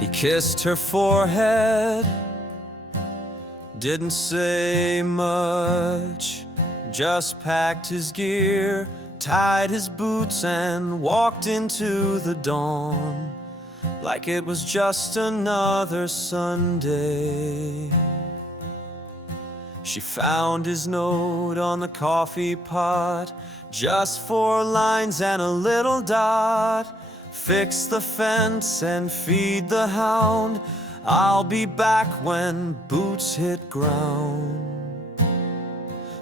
He kissed her forehead, didn't say much, just packed his gear, tied his boots and walked into the dawn like it was just another Sunday. She found his note on the coffee pot, just 4 lines and a little dot. Fix the fence and feed the hound, I'll be back when boots hit ground.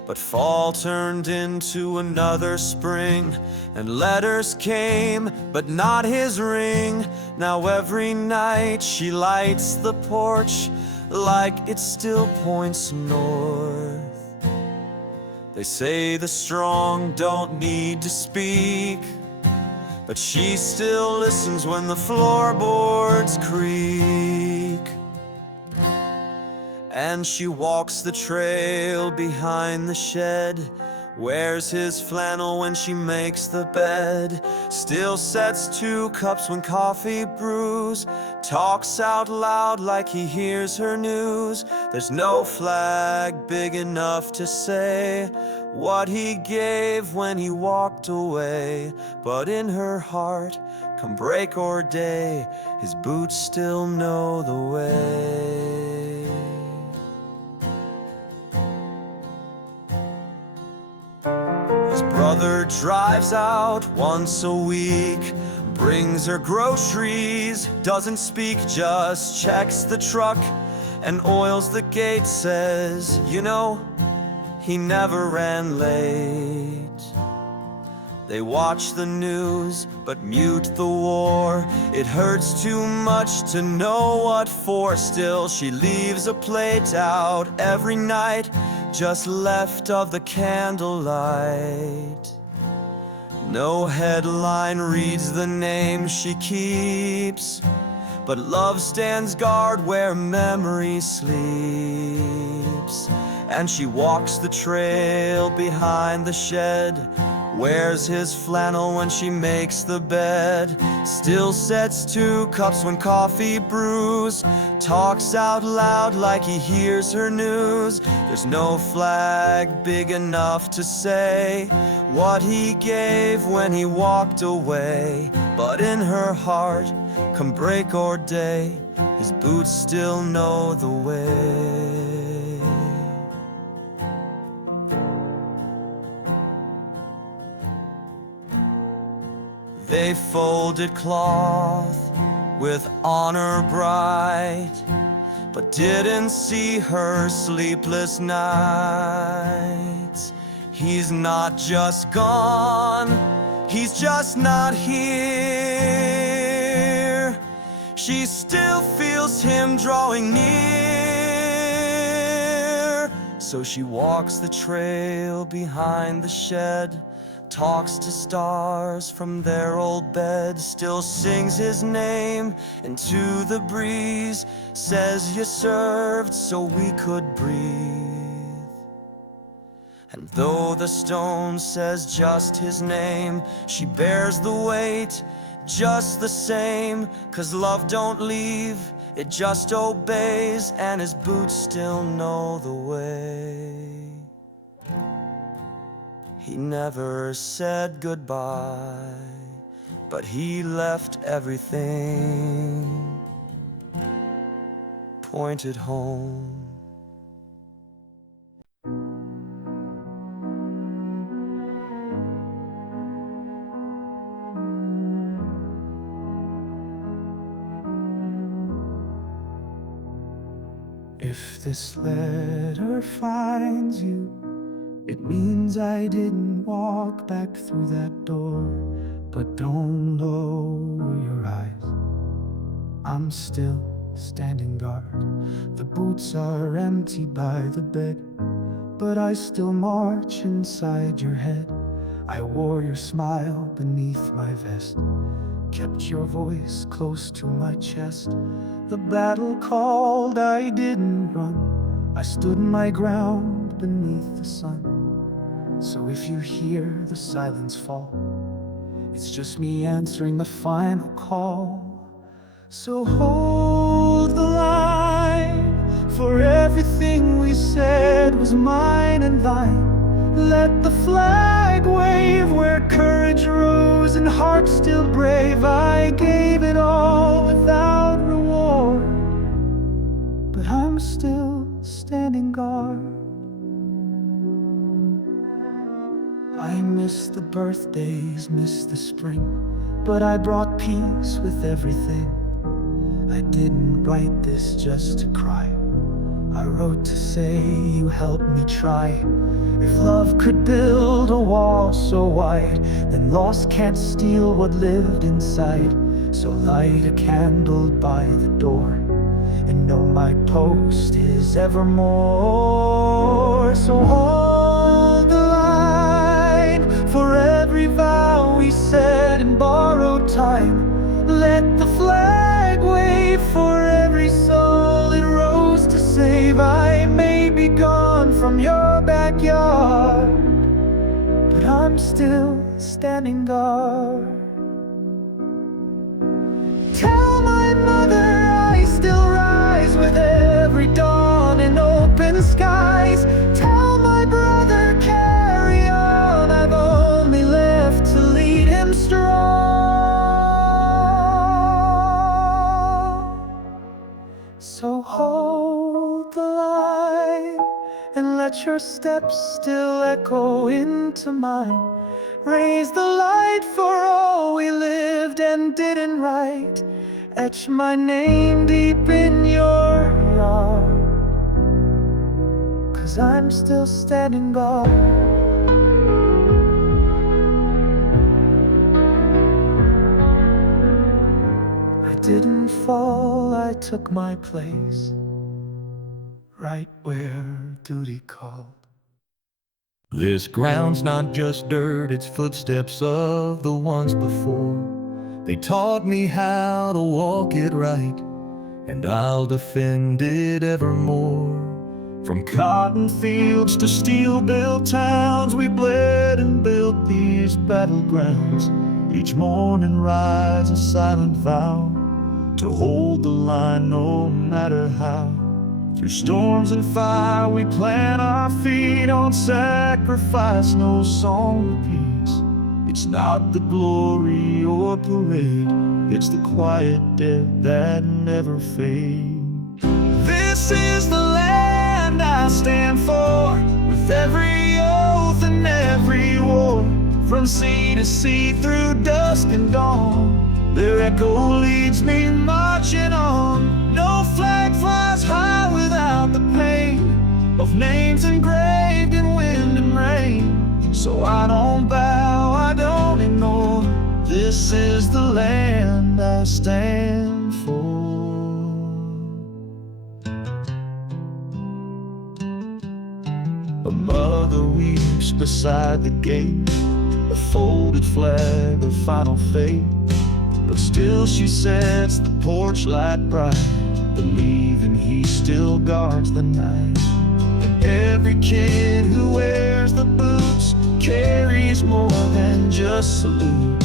But fall turned into another spring, and letters came, but not his ring. Now every night she lights the porch like it still points north. They say the strong don't need to speak, but she still listens when the floorboards creak. And she walks the trail behind the shed, wears his flannel when she makes the bed, still sets 2 cups when coffee brews, talks out loud like he hears her news. There's no flag big enough to say what he gave when he walked away, but in her heart, come break or day, his boots still know the way. His brother drives out once a week, brings her groceries, doesn't speak, just checks the truck and oils the gate. Says, you know, he never ran late. They watch the news, but mute the war. It hurts too much to know what for. Still, she leaves a plate out every night, just left of the candlelight. No headline reads the name she keeps, but love stands guard where memory sleeps. And she walks the trail behind the shed, wears his flannel when she makes the bed, still sets 2 cups when coffee brews, talks out loud like he hears her news. There's no flag big enough to say what he gave when he walked away, but in her heart, come break or day, his boots still know the way. They folded cloth with honor bright, but didn't see her sleepless nights. He's not just gone, he's just not here. She still feels him drawing near. So she walks the trail behind the shed, talks to stars from their old bed, still sings his name into the breeze, says you served so we could breathe. And though the stone says just his name, she bears the weight just the same, 'cause love don't leave, it just obeys, and his boots still know the way. He never said goodbye, but he left everything pointed home. If this letter finds you, it means I didn't walk back through that door. But don't lower your eyes, I'm still standing guard. The boots are empty by the bed, but I still march inside your head. I wore your smile beneath my vest, kept your voice close to my chest. The battle called, I didn't run, I stood my ground beneath the sun. So if you hear the silence fall, it's just me answering the final call. So hold the line, for everything we said was mine and thine. Let the flag wave where courage rose and heart still brave. I gave it all without reward, but I'm still standing guard. I miss the birthdays, miss the spring, but I brought peace with everything. I didn't write this just to cry. I wrote to say you helped me try. If love could build a wall so wide, then loss can't steal what lived inside. So light a candle by the door, and know my post is evermore. So hold the line, for every vow we said in borrowed time. Let the flag wave for every soul it rose to save. I may be gone from your backyard, but I'm still standing guard. Tell my mother I still rise with every dawn in open skies. Tell my brother carry on, I've only left to lead him strong. So hold the line and let your steps still echo into mine. Raise the light for all we lived and didn't write. Etch my name deep in your yard, 'cause I'm still standing guard. I didn't fall, I took my place, right where duty called. This ground's not just dirt, it's footsteps of the ones before. They taught me how to walk it right, and I'll defend it evermore. From cotton fields to steel-built towns, we bled and built these battlegrounds. Each morning rides a silent vow to hold the line no matter how. Through storms and fire we plant our feet on sacrifice, no song repeats. It's not the glory or parade, it's the quiet death that never fades. This is the land I stand for, with every oath and every war. From sea to sea, through dusk and dawn, their echo leads me marching on. No flag flies high without the pain of names engraved in wind and rain. So I don't bow, I don't ignore. This is the land I stand for. A mother weeps beside the gate, a folded flag of final fate. But still she sets the porch light bright, believing he still guards the night. And every kid who wears the boots carries more than just salute.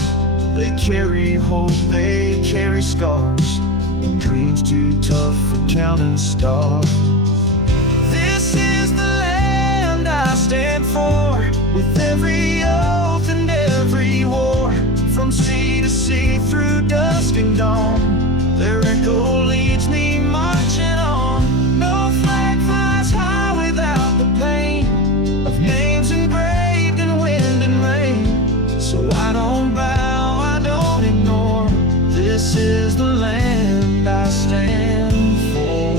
They carry hope, they carry scars, and dreams too tough for counting stars. This is the land I stand for, with every oath and every war. From sea to sea, through dusk and dawn, their echo leads me marching on. No flag flies high without the pain of names engraved in wind and rain. So I don't bow, I don't ignore. This is the land I stand for.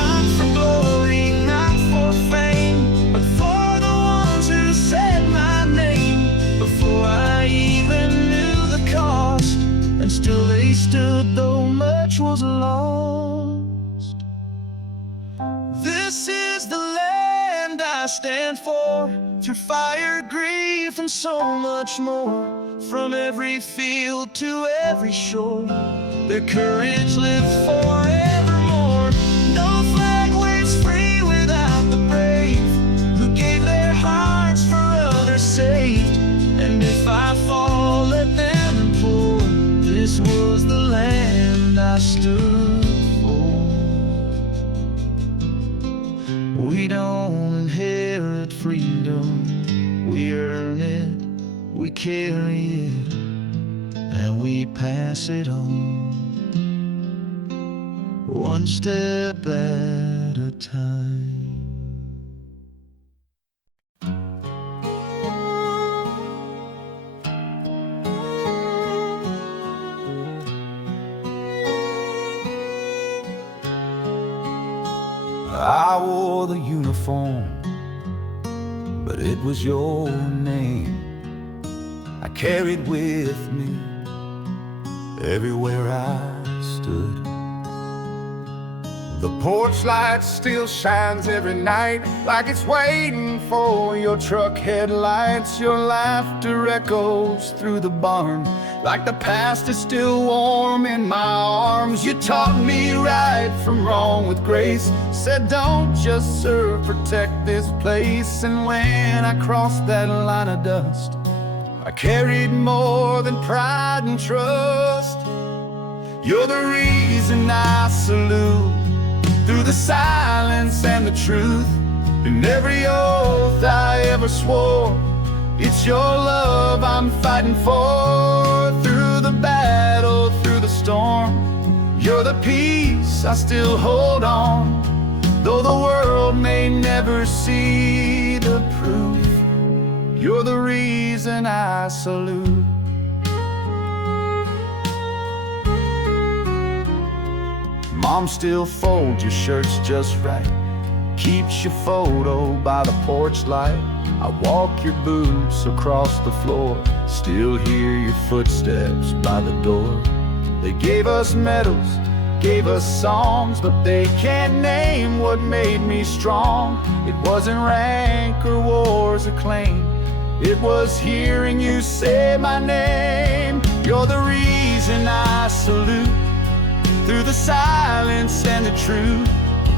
Not for glory, not for fame, but for the ones who said my name before I even knew the cost. And still they stood though much was lost. This is the land I stand for, through fire, grief, and so much more. From every field to every shore, their courage lives forevermore. No flag waves free without the brave, who gave their hearts for others saved. And I stood for. We don't inherit freedom, we earn it, we carry it, and we pass it on, one step at a time. I wore the uniform, but it was your name I carried with me everywhere I stood. The porch light still shines every night, like it's waiting for your truck headlights. Your laughter echoes through the barn, like the past is still warm in my arms. You taught me right from wrong with grace, said don't just serve, protect this place. And when I crossed that line of dust, I carried more than pride and trust. You're the reason I salute, through the silence and the truth. In every oath I ever swore, it's your love I'm fighting for. Through the battle, through the storm, you're the peace I still hold on. Though the world may never see the proof, you're the reason I salute. Mom still folds your shirts just right, keeps your photo by the porch light. I walk your boots across the floor, still hear your footsteps by the door. They gave us medals, gave us songs, but they can't name what made me strong. It wasn't rank or war's acclaim, it was hearing you say my name. You're the reason I salute, through the silence and the truth.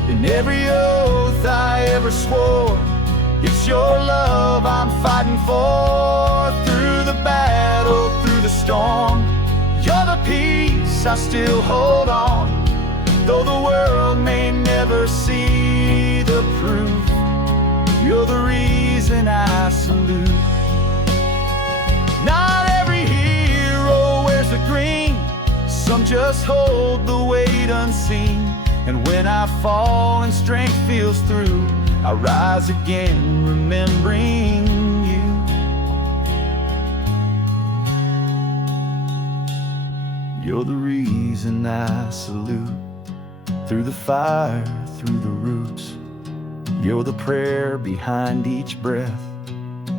In every oath I ever swore, it's your love I'm fighting for. Through the battle, through the storm, you're the peace I still hold on. Though the world may never see the proof, you're the reason I salute. Not every hero wears the green, some just hold the weight unseen. And when I fall and strength feels through, I rise again remembering you. You're the reason I salute, through the fire, through the roots. You're the prayer behind each breath,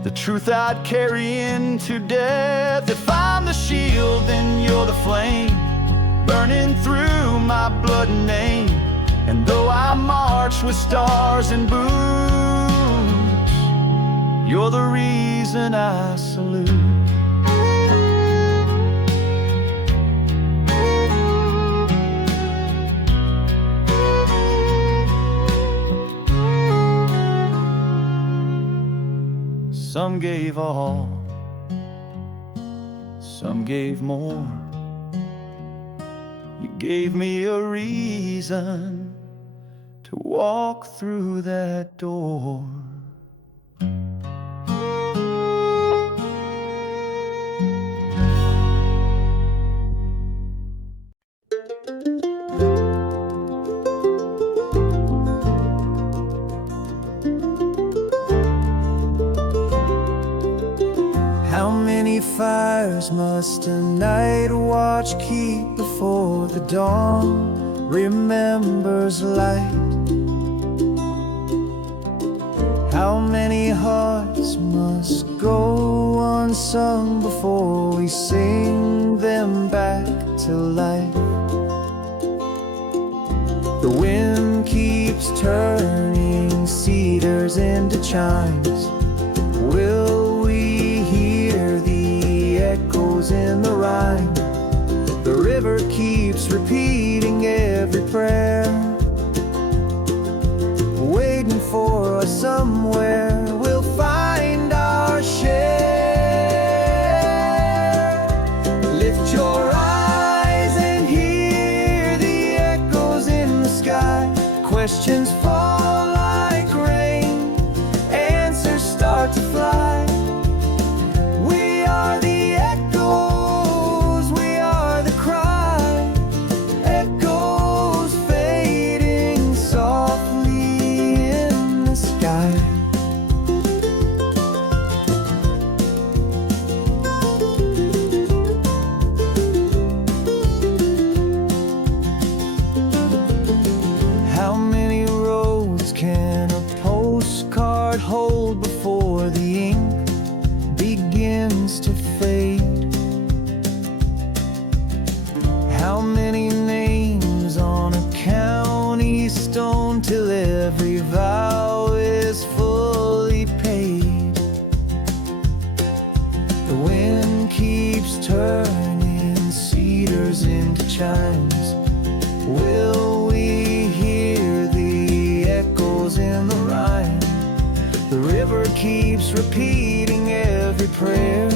the truth I'd carry into death. If I'm the shield, then you're the flame, burning through my blood and name. And though I march with stars and boots, you're the reason I salute. Some gave all, some gave more. You gave me a reason to walk through that door. How many fires must a night watch keep before the dawn remembers light? How many hearts must go unsung before we sing them back to life? The wind keeps turning cedars into chimes. Will we hear the echoes in the rhyme? The river keeps repeating every prayer, waiting for us somewhere. We'll find our share. Lift your eyes and hear Questions fall like rain, answers start to fly. We are the echoes, we are the cry. Echoes fading softly in the sky. How many roads can a postcard hold before the ink begins to fade? How many names on a county stone till every vow is fully paid? The wind keeps turning cedars into chimes. Will we hear the echoes in the rhyme? The river keeps repeating every prayer,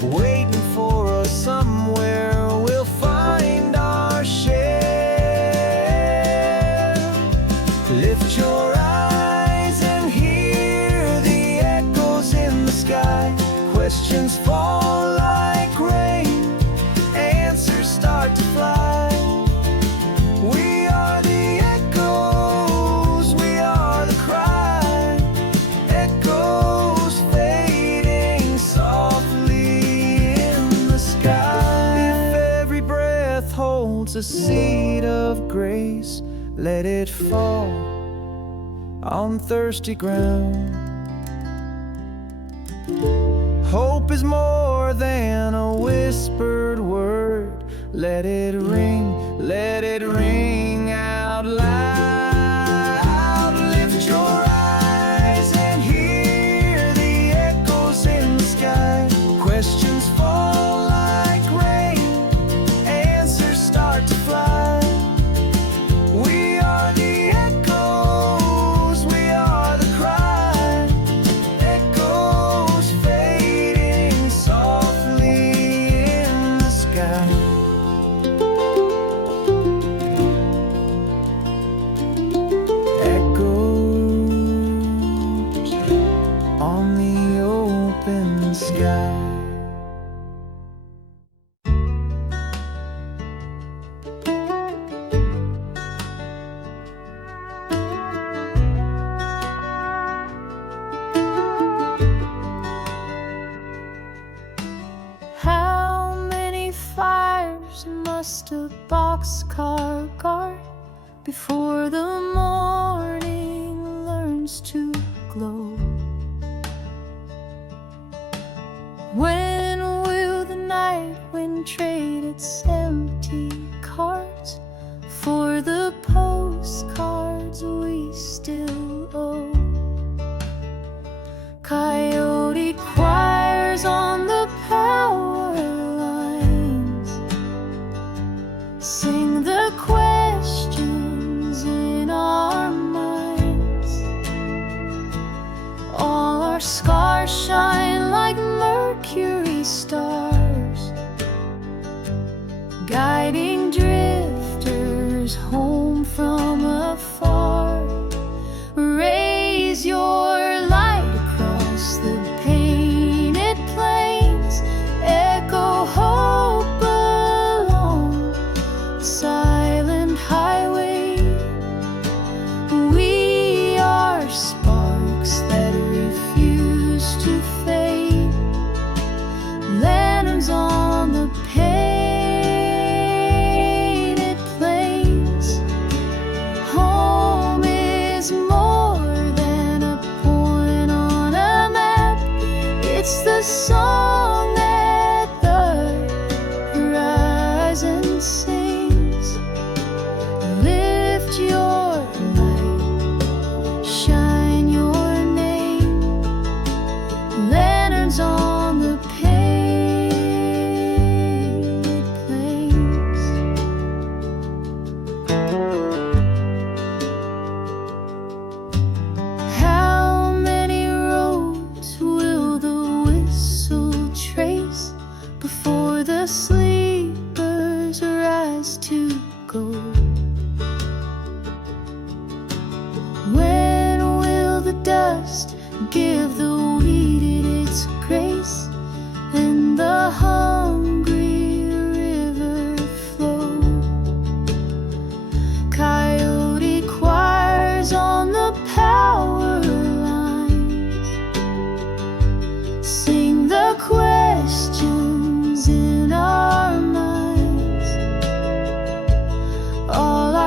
waiting for us somewhere. We'll find our share. Lift your eyes and hear the echoes in the sky. Questions fall like rain, answers start to fly. We are the echoes, we are the cry. Echoes fading softly in the sky. If every breath holds a seed of grace, let it fall on thirsty ground. Hope is more than a whispered word. Let it ring out loud. Lift your eyes and hear the echoes in the sky. Questions fall like rain, answers start to fly. We are the echoes, we are the cry. Echoes fading softly in the sky. Echoes on the open sky. How many fires must a boxcar guard before the morning learns to glow? When will the night wind trade its empty cards for the postcards we still owe? Coyote choirs on the power lines sing the questions in our minds. All our scars shine like Mercury stars, guiding drifters home from afar. Raise your light across the painted plains, echo hope along the silent highway. We are sparks that refuse to fade, lanterns on the painted plains. Home is more than a point on a map. It's the song that the horizon sings. Lift your light, shine your name. Lanterns on the painted plains. How many roads will the whistle trace before the sleepers rise to go?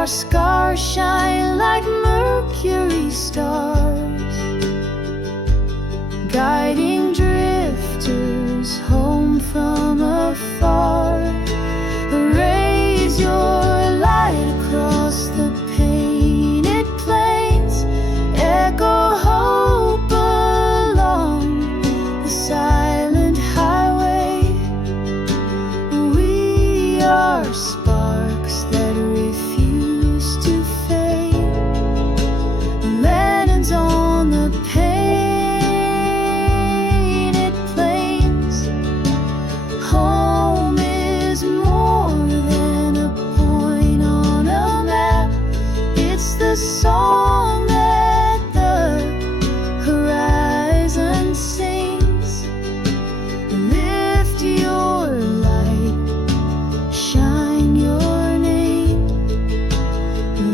our scars shine like Mercury stars, guiding drifters home from afar. Raise your light across the painted plains, echo hope along the silent highway. We are sparks that refuse to fade, lanterns on the painted plains. Home is more than a point on a map. It's the song that the horizon sings. Lift your light, shine your name,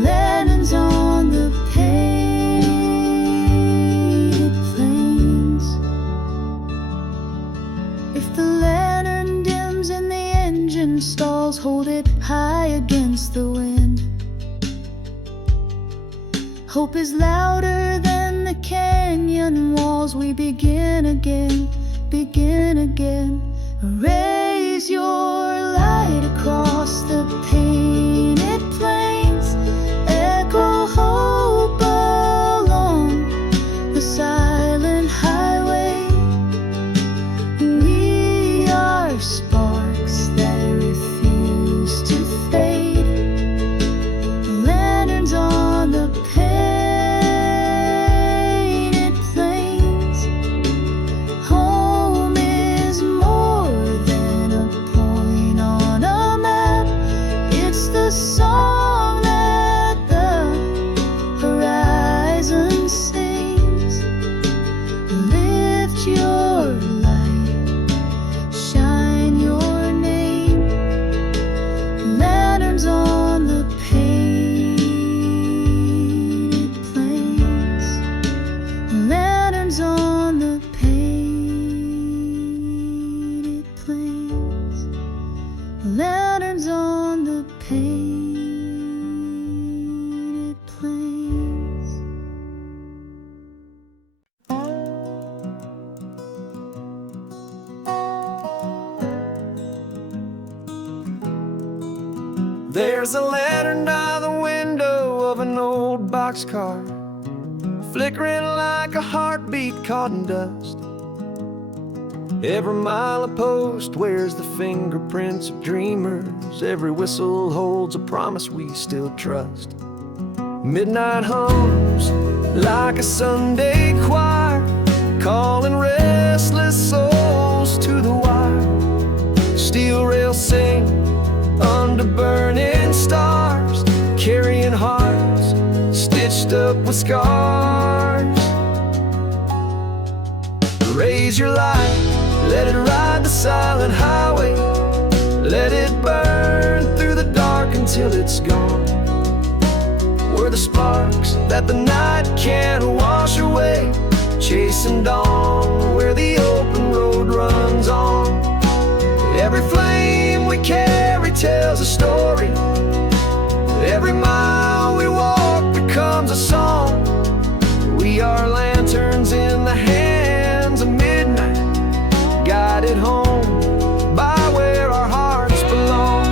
lanterns on the painted plains. If the lantern dims and the engine stalls, hold it high against the wind. Hope is louder than the canyon walls. We begin again, begin again. Raise your light across the painted plains, echo hope along the silent highway. We are sparks that refuse to fade, lanterns on the painted plains. Home is more than a point on a map. It's the song that the horizon sings. Lift your light, shine your name, lanterns on the painted plains, lanterns on the painted plains, lanterns on the painted plains. There's a lantern by the window of an old boxcar, flickering like a heartbeat caught in dust. Every mile a post wears the fingerprints of dreamers. Every whistle holds a promise we still trust. Midnight hums like a Sunday choir, calling restless souls to the wire. Steel rails sing under burning stars, carrying hearts stitched up with scars. Raise your light, let it ride the silent highway. Let it burn through the dark until it's gone. We're the sparks that the night can't wash away, chasing dawn where the open road runs on. Every flame we carry tells a story. Every mile we walk becomes a song. We are lanterns in the hands of midnight, guided home by where our hearts belong.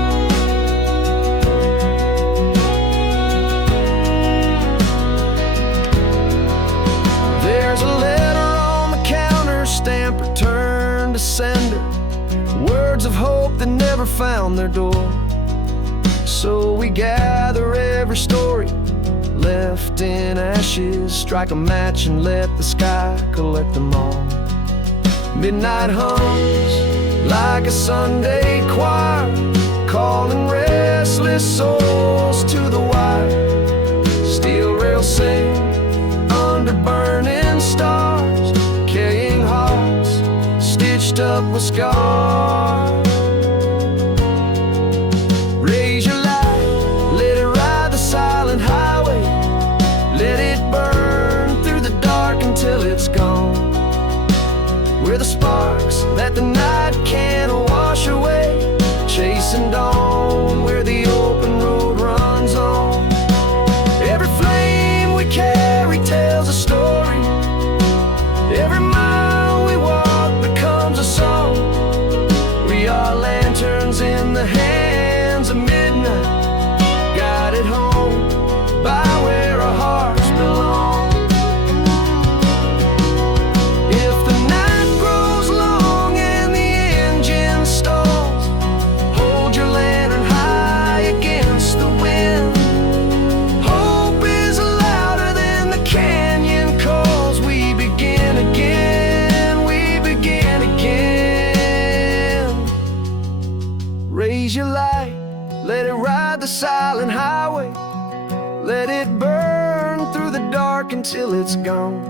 There's a letter on the counter, stamp returned to sender, words of hope that never found their door. So we gather every story left in ashes, strike a match and let the sky collect them all. Midnight hums like a Sunday choir, calling restless souls to the wire. Steel rails sing under burning stars, carrying hearts stitched up with scars. Raise your light, let it ride the silent highway. Let it burn through the dark until it's gone. We're the sparks that the night can't wash away, chasing dawn where the open road runs on. the silent highway. Let it burn through the dark until it's gone.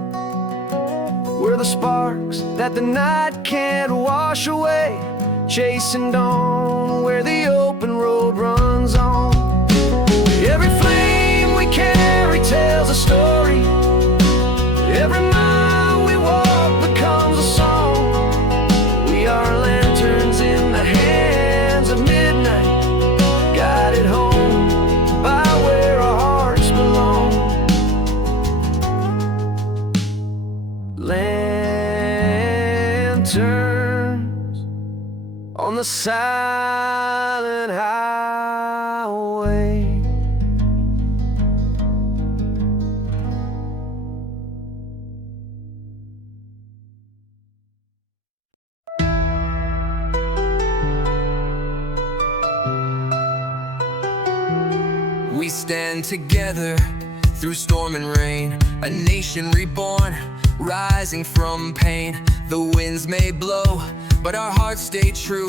We're the sparks that the night can't wash away, chasing dawn where the open road runs on. Every flame we carry tells a story. Every mile we walk becomes a song. We are lanterns in the hands of midnight, guided home by where our hearts belong. Lanterns on the silent highway. We stand together through storm and rain, a nation reborn, rising from pain. The winds may blow, but our hearts stay true.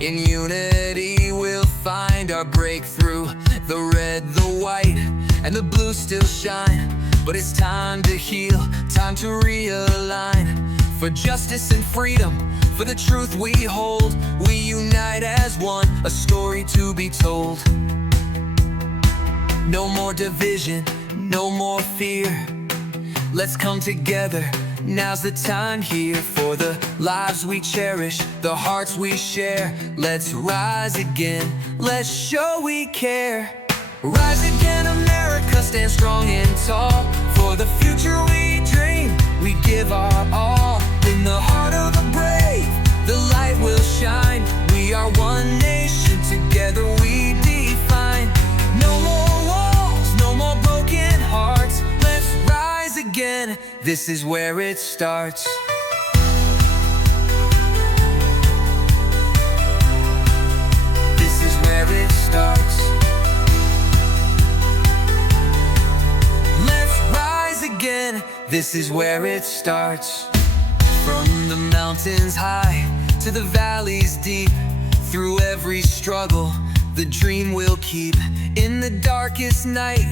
In unity we'll find our breakthrough. The red, the white, and the blue still shine, but it's time to heal, time to realign. For justice and freedom, for the truth we hold, we unite as one, a story to be told. No more division, no more fear. Let's come together, now's the time here. For the lives we cherish, the hearts we share. Let's rise again, let's show we care. Rise again, America, stand strong and tall. For the future we dream, we give our all. In the heart of the brave, the light will shine. We are one nation, together we define. No more walls, no more broken hearts. Let's rise again, this is where it starts. This is where it starts. Let's rise again, this is where it starts. From the mountains high to the valleys deep, through every struggle, the dream we'll keep. In the darkest night,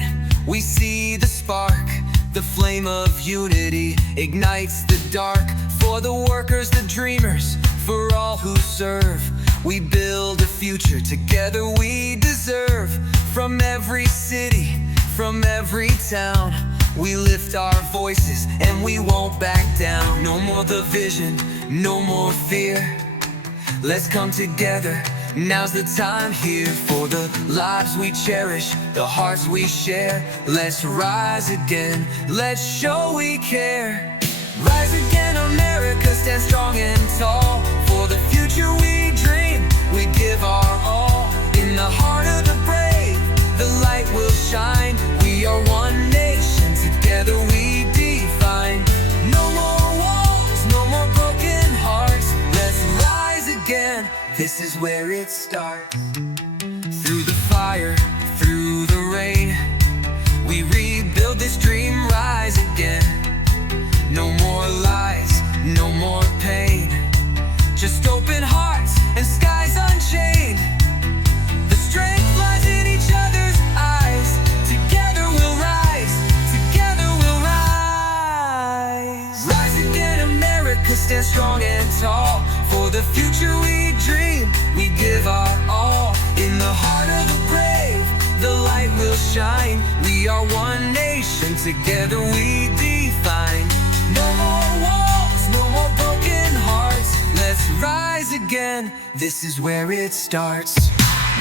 we see the spark. The flame of unity ignites the dark. For the workers, the dreamers, for all who serve, we build a future together we deserve. From every city, from every town, we lift our voices and we won't back down. No more division, no more fear. Let's come together, now's the time here. For the lives we cherish, the hearts we share. Let's rise again, let's show we care. Rise again, America, stand strong and tall. For the future we dream, we give our all. In the heart of the brave, the light will shine. We are one nation, together we define. No more walls, no more broken hearts. Let's rise again, this is where it starts. Through the fire, through the rain, we rebuild this dream, rise again. No more lies, no more pain, just open hearts and skies unchained. The strength lies in each other's eyes. Together we'll rise, together we'll rise. Rise again, America, stand strong and tall. For the future we dream, we give our all. In the heart of the brave, the light will shine. We are one nation, together we define. No more walls, no more broken hearts. Let's rise again, this is where it starts.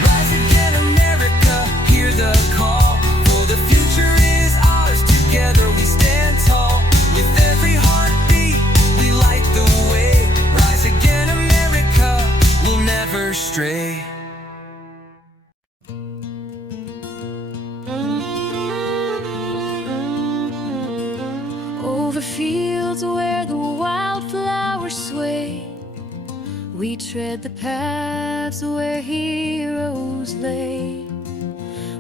Rise again, America, hear the call. For the future is ours, together we stand tall. With every heartbeat, we light the way. Rise again, America, we'll never stray. Over fields where the wildflowers sway, we tread the paths where heroes lay.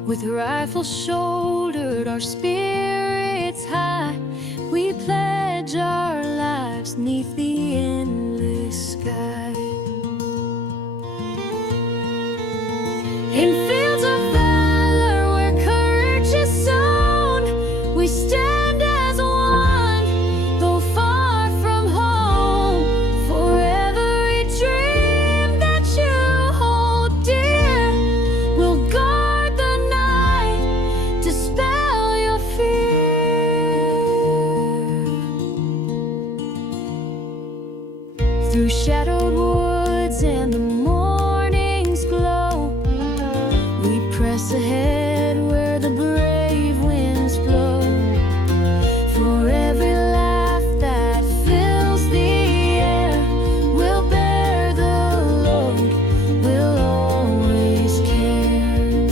With rifles shouldered, our spirits high, we pledge our lives 'neath the endless sky. In fields of through shadowed woods and the morning's glow. We press ahead where the brave winds blow. For every laugh that fills the air, we'll bear the load, we'll always care.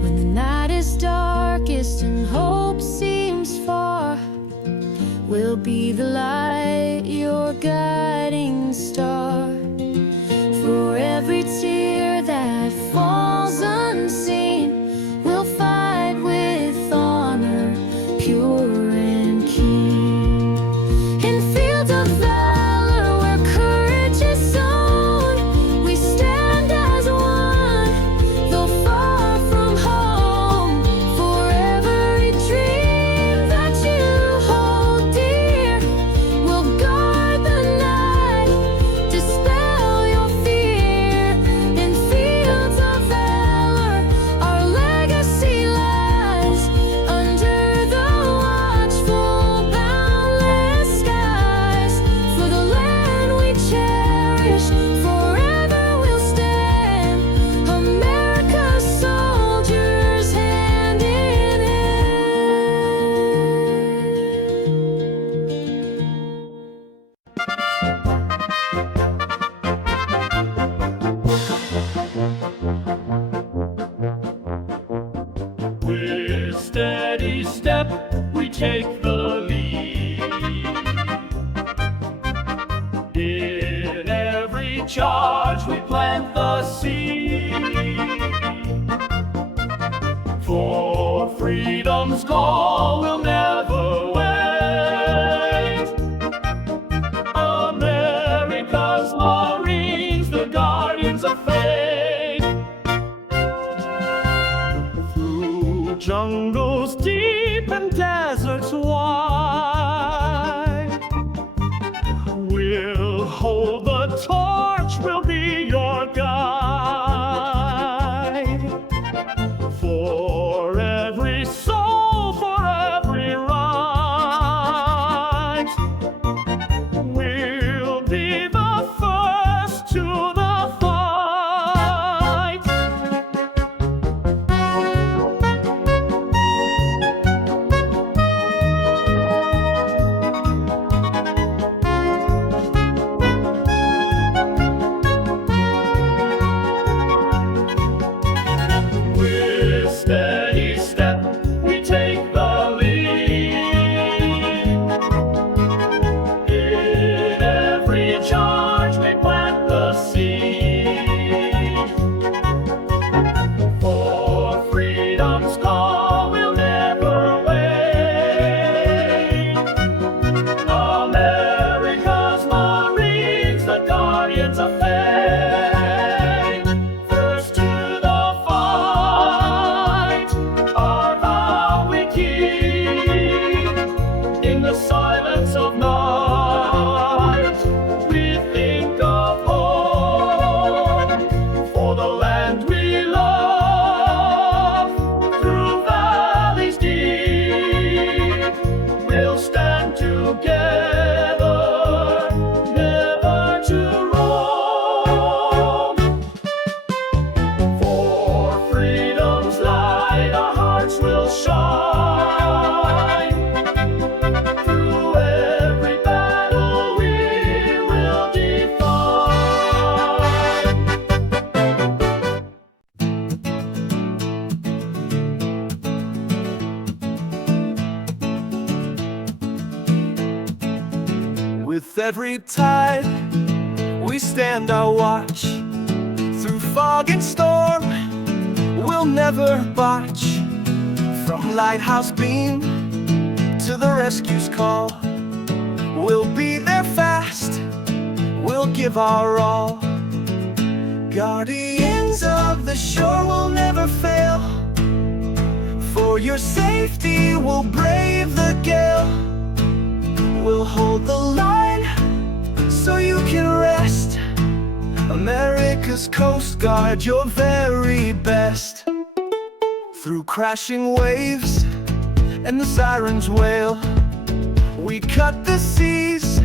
When the night is darkest and hope seems far, we'll be the light, your guiding star. For every tear that falls unseen, we'll fight with honor, pure and keen. In fields of valor where courage is sown, we stand as one, though far from home. For every dream that you hold dear, we'll guard the night, dispel your fear. In fields of valor, our legacy lies under the watchful, boundless skies. For the land we cherish, forever we'll stand, America's soldiers, hand in With steady step, we take the lead. In every charge, we plant the seed. For freedom's call, we'll never wait. America's Marines, the guardians of faith. Through jungles deep and deserts wide, we'll hold the torch, we'll be your guide. For every soul, for every right, we'll be the first to the fight. With steady step, we take the lead. In every charge, we plant the seed. For freedom's call, we'll never wait. America's Marines, the guardians of faith. First to the fight, our vow we keep. In the silence of night, we think of home. For the land we love, through valleys deep, we'll stand together, never to roam. For freedom's light, our hearts will shine. Through every battle, we will define. With every tide, we stand our watch. Through fog and storm, we'll never botch. From lighthouse beam to the rescue's call, we'll be there fast, we'll give our all. Guardians of the shore will never fail. For your safety, we'll brave the gale. We'll hold the line so you can rest. America's Coast Guard, your very best. Through crashing waves and the sirens wail, we cut the seas,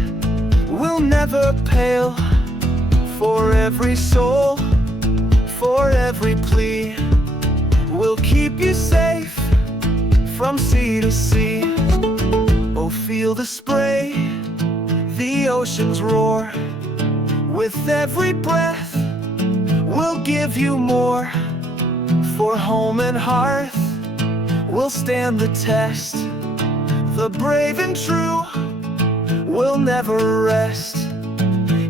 we'll will never pale. For every soul, for every plea, we'll keep you safe from sea to sea. Oh, feel the spray, the ocean's roar. With every breath, we'll give you more. For home and hearth, we'll stand the test. The brave and true will never rest.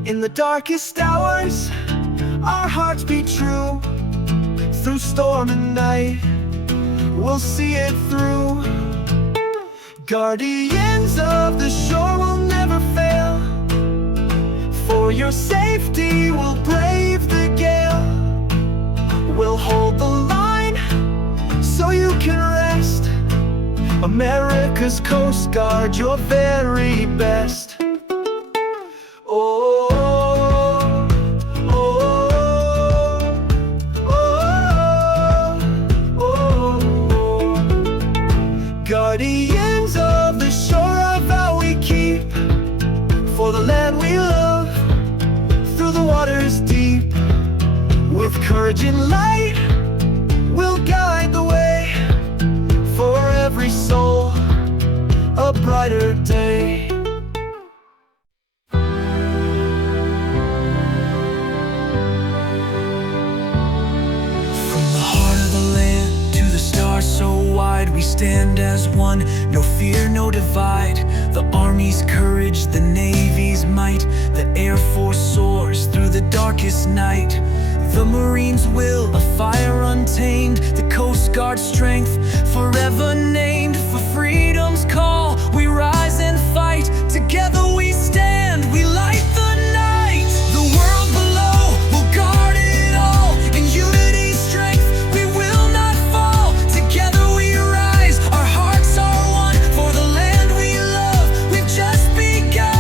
In the darkest hours, our hearts beat true. Through storm and night, we'll see it through. Guardians of the shore will never fail. For your safety, we'll brave the gale. We'll hold the line so you can rest. America's Coast Guard, your very best. Oh, oh, oh, oh. Guardians of the shore, our vow we keep. For the land we love, through the waters deep. With courage and light, we'll guide the way. For every soul, a brighter day. So wide, we stand as one, no fear, no divide. The Army's courage, the Navy's might, the Air Force soars through the darkest night. The Marines' will, a fire untamed, the Coast Guard's strength, forever named. For freedom's call, we rise and fight. Together we stand, we light the night. The world below will guard it all. In unity's strength, we will not fall. Together we rise, our hearts are one. For the land we love, we've just begun.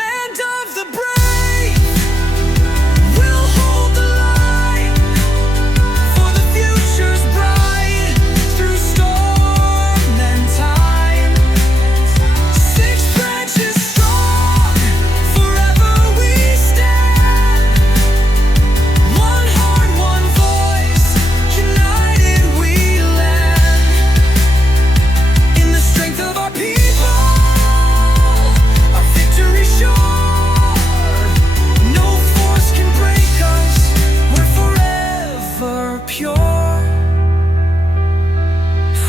Land of the brave, we'll hold the line. For the future's bright, through storm and time. Six branches strong, forever we stand. One heart, one voice, united we land. In the strength of our people, our victory sure. No force can break us, we're forever pure.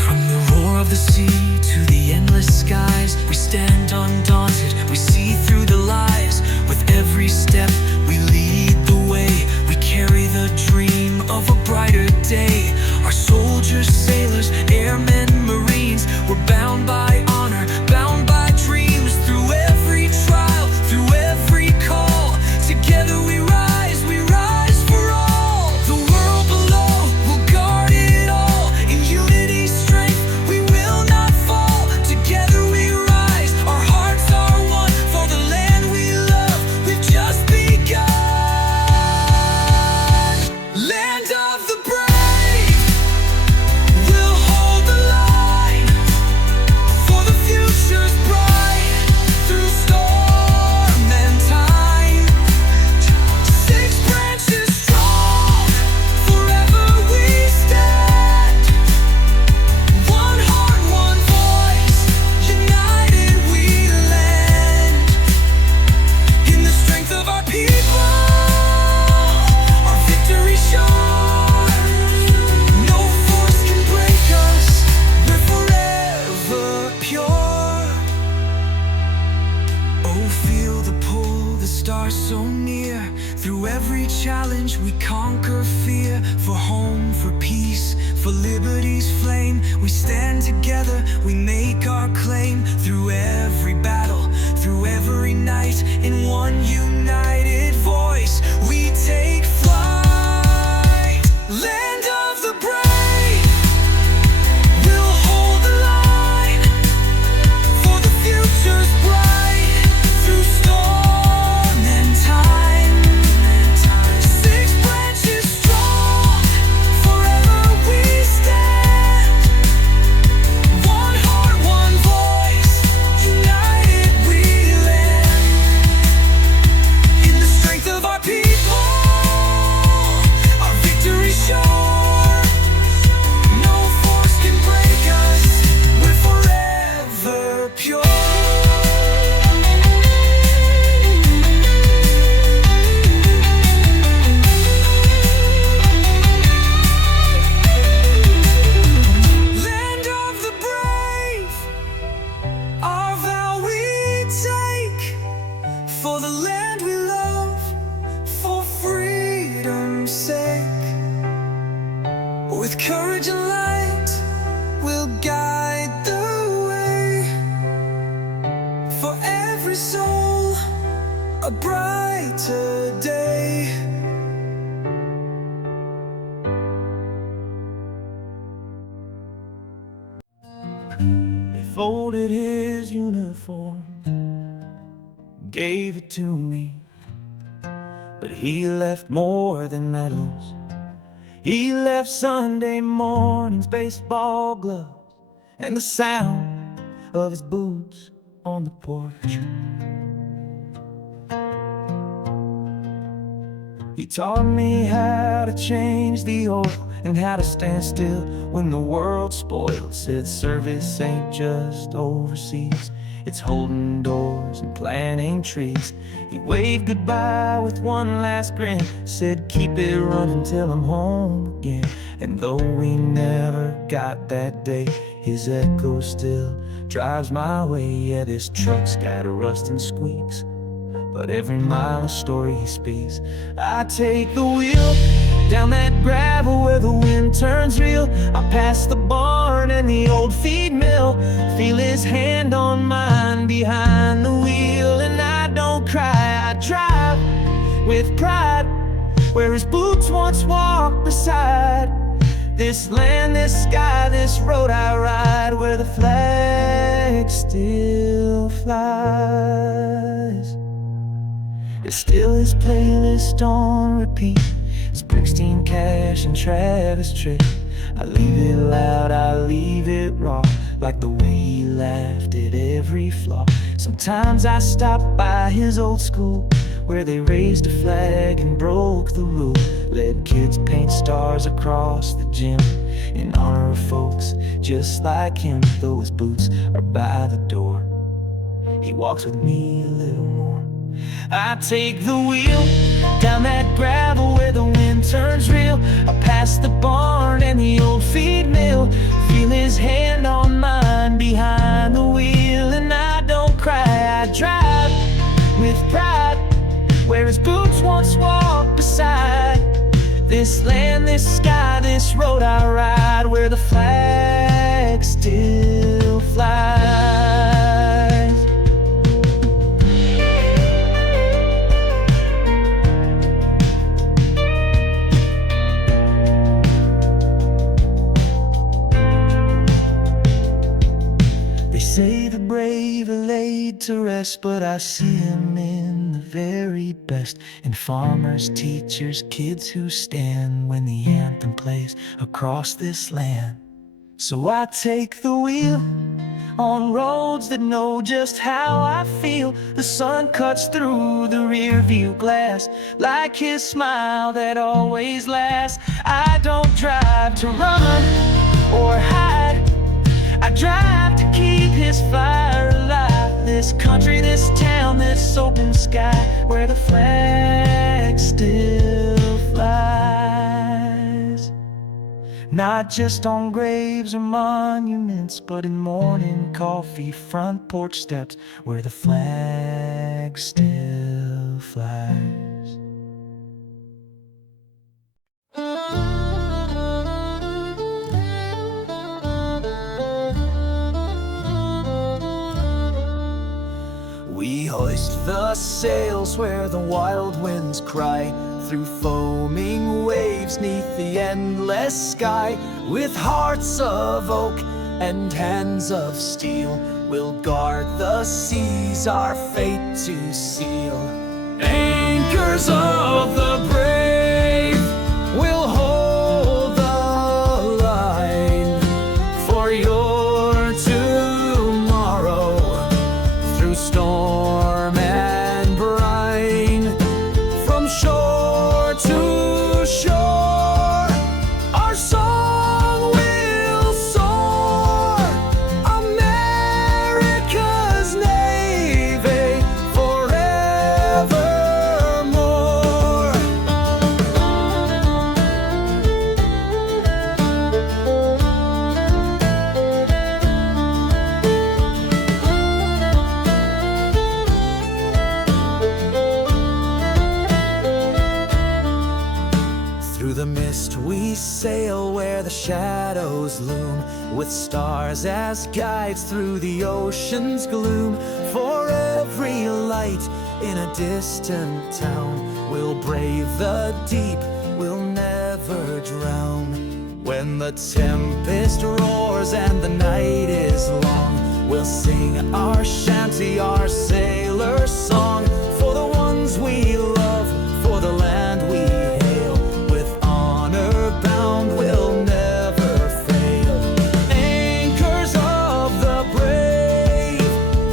From the roar of the sea to the endless skies, we stand undaunted, we see through the lies. With every step, we lead the way. We carry the dream of a brighter day. Our soldiers, sailors, airmen, Marines, we're bound by honor, bound by dreams. Through every trial, through every call, together we rise for all. The world below will guard it all. In unity's strength, we will not fall. Together we rise, our hearts are one. For the land we love, we've just begun. Land of the brave, we'll hold the line. For the future's bright, through storm and time. Six branches strong, forever we stand. One heart, one voice, united we land. In the strength of our people, our victory sure. No force can break us, we're forever pure. Oh, feel the pull, the stars so near. Through every challenge we conquer fear. For home, for peace, for liberty's flame, we stand together, we make our claim. Through every battle, through every night, in one united voice, we take flight. Land of the brave, we'll hold the line. For the future's bright, through storm and time. Six branches strong, forever we stand. One heart, one voice, united we every soul a brighter day. He folded his uniform, gave it to me, but he left more than medals. He left Sunday morning's baseball gloves and the sound of his boots on the porch. He taught me how to change the oil and how to stand still when the world's spoiled. Said service ain't just overseas, it's holding doors and planting trees. He waved goodbye with one last grin, said keep it running till I'm home again. And though we never got that day, his echo still drives my way. Yeah, this truck's got a rust and squeaks, but every mile a story he speaks. I take the wheel down that gravel where the wind turns real. I pass the barn and the old feed mill, feel his hand on mine behind the wheel. And I don't cry, I drive with pride where his boots once walked beside. This land, this sky, this road I ride, where the flag still flies. It's still his playlist on repeat, Springsteen, Cash, and Travis Tritt. I leave it loud, I leave it raw, like the way he laughed at every flaw. Sometimes I stop by his old school, where they raised a flag and broke the rule. Let kids paint stars across the gym in honor of folks just like him. Though his boots are by the door, he walks with me a little more. I take the wheel down that gravel where the wind turns real. I pass the barn and the old feed mill, feel his hand on mine behind the wheel. And I don't cry, I drive with pride where his boots once walked beside. This land, this sky, this road I ride, where the flag still flies. They say the brave are laid to rest, but I see him in the very best. In farmers, teachers, kids who stand when the anthem plays across this land. So I take the wheel on roads that know just how I feel. The sun cuts through the rear view glass like his smile that always lasts. I don't drive to run or hide, I drive to keep his fire alive. This country, this town, this open sky, where the flag still flies. Not just on graves or monuments, but in morning coffee, front porch steps, where the flag still flies. We hoist the sails where the wild winds cry, through foaming waves neath the endless sky. With hearts of oak and hands of steel, we'll guard the seas, our fate to seal. Anchors of the brave will hold the line for your tomorrow, through storm and brine, from shore to shore, our song will soar. America's Navy forevermore. Through the mist we sail where the shadows loom, with stars as guides through the ocean's gloom. For every in a distant town. We'll brave the deep, we'll never drown. When the tempest roars and the night is long, we'll sing our shanty, our sailor song, for the ones we love, for the land we hail. With honor bound, we'll never fail. Anchors of the brave,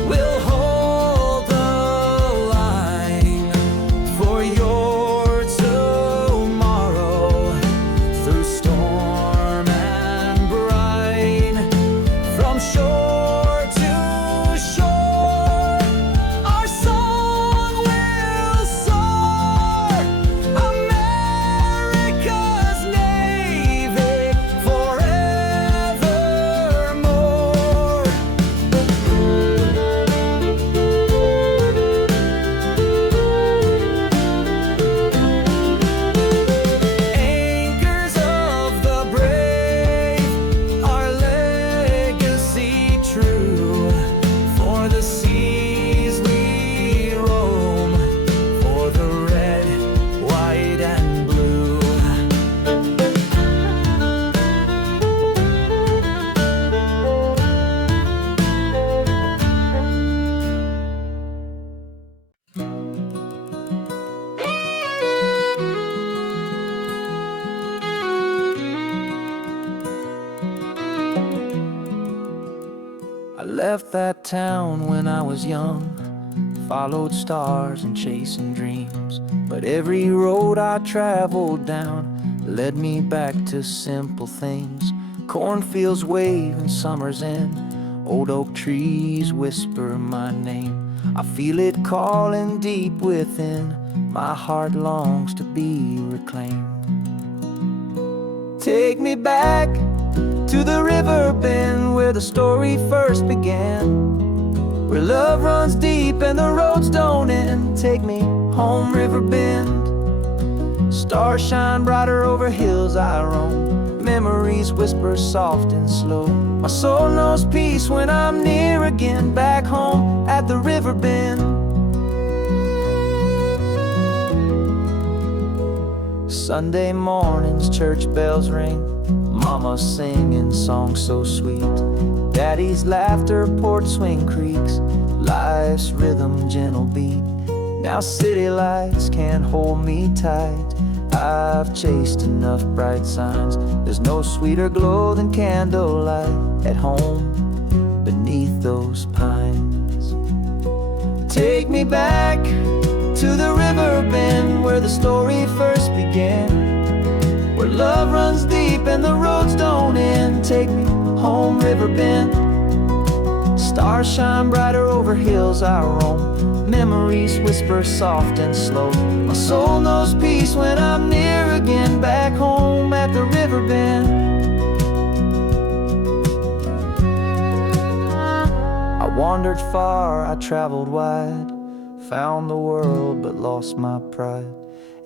we'll hold the line for your tomorrow, through storm and brine, from shore to shore. Our song will soar, America's Navy forevermore. Anchors of the brave, our legacy true, for the seas we roam, for the red, white, and blue. I left that town when I was young, followed stars and chasing dreams. But every road I traveled down led me back to simple things. Cornfields wave in summer's end, old oak trees whisper my name. I feel it calling deep within, my heart longs to be reclaimed. Take me back to the river bend where the story first began, where love runs deep and the roads don't end. Take me home, river bend. Stars shine brighter over hills I roam, memories whisper soft and slow. My soul knows peace when I'm near again, back home at the river bend. Sunday mornings, church bells ring, Mama singing songs so sweet. Daddy's laughter, port swing creaks, life's rhythm, gentle beat. Now city lights can't hold me tight, I've chased enough bright signs. There's no sweeter glow than candlelight at home beneath those pines. Take me back to the river bend where the story first began, where love runs deep and the roads don't end. Take me home, river bend. Stars shine brighter over hills I roam, memories whisper soft and slow. My soul knows peace when I'm near again, back home at the river bend. I wandered far, I traveled wide, found the world but lost my pride.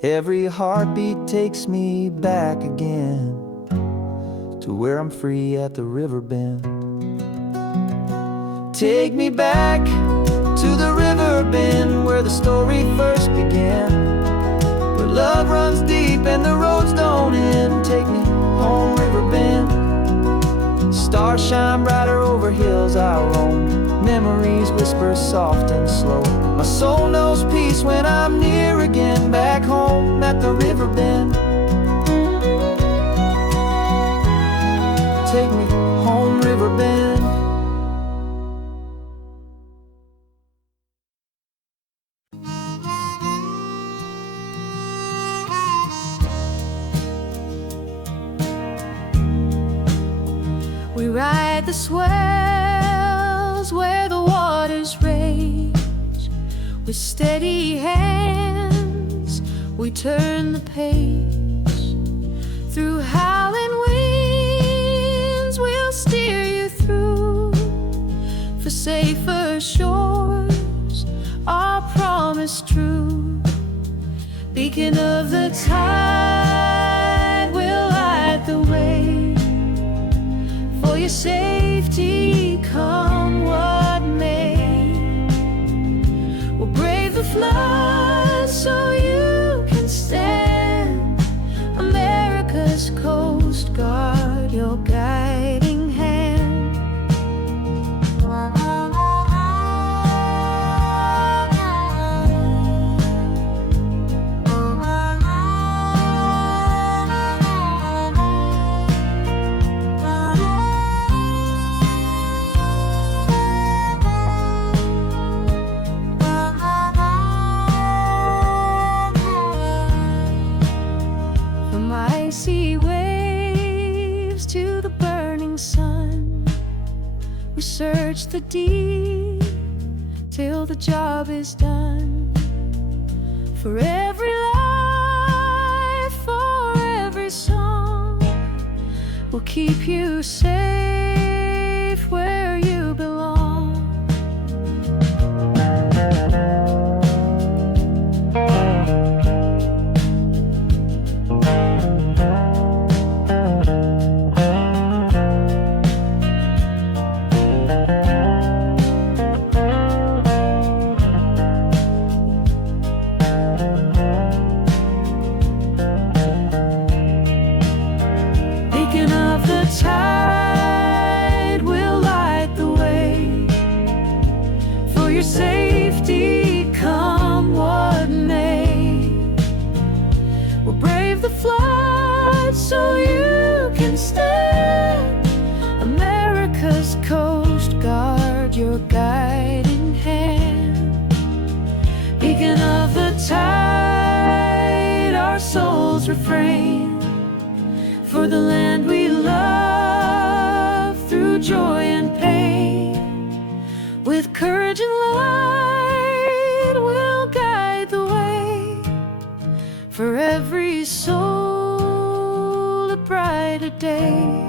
Every heartbeat takes me back again to where I'm free at the river bend. Take me back to the river bend where the story first began, where love runs deep and the roads don't end. Take me home, river bend. Stars shine brighter over hills I roam, memories whisper soft and slow. My soul knows peace when I'm near again, back home at the river bend. Take me home, river bend. We ride the swells where the waters rage. With steady hands we turn the page. Through howling winds we'll steer you through, for safer shores, our promise true. Beacon of the tide will light the way, for your safety come what may. We'll brave the flood so you can stand. America's Coast Guard, your guiding hand. From icy waves to the burning sun, we search the deep till the job is done. For every life, for every song, we'll keep you safe where you belong. Beacon of the tide will light the way for your safety, come what may. We'll brave the flood so you can stand. America's Coast Guard, your guiding hand. Beacon of the tide, our souls refrain for the land we love through joy and pain. With courage and light, we'll guide the way for every soul a brighter day.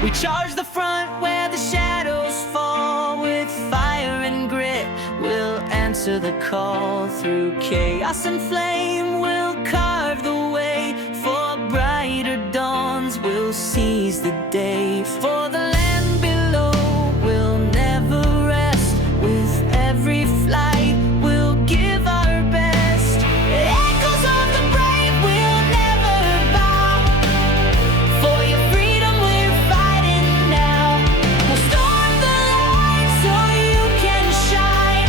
We charge the front where the shadows fall. With fire and grit, we'll answer the call. Through chaos and flame, we'll carve the way. For brighter dawns, we'll seize the day. For the land below, we'll never rest. With every flight, we'll give our best. Echoes of the brave will never bow. For your freedom we're fighting now. We'll storm the line so you can shine.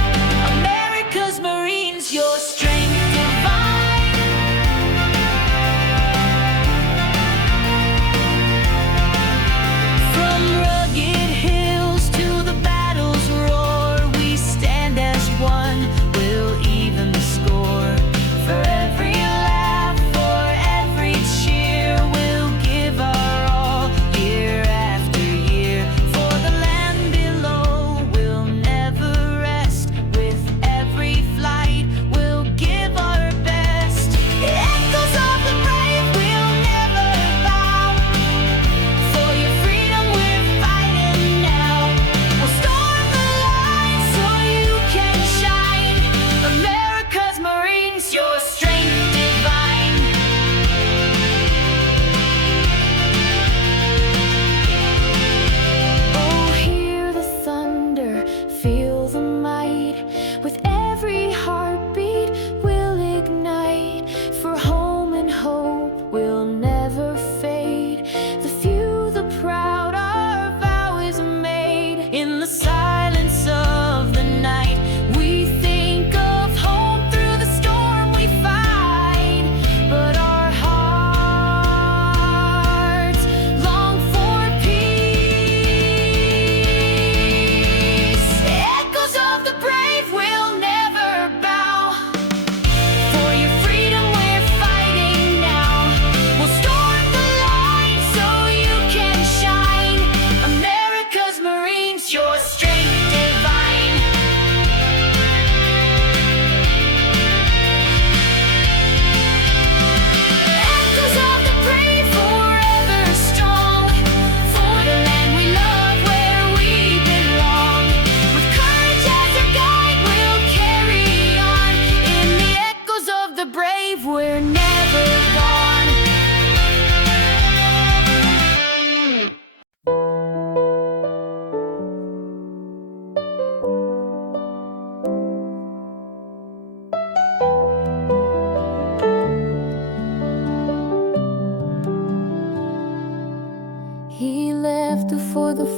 America's Marines, your strength divine. From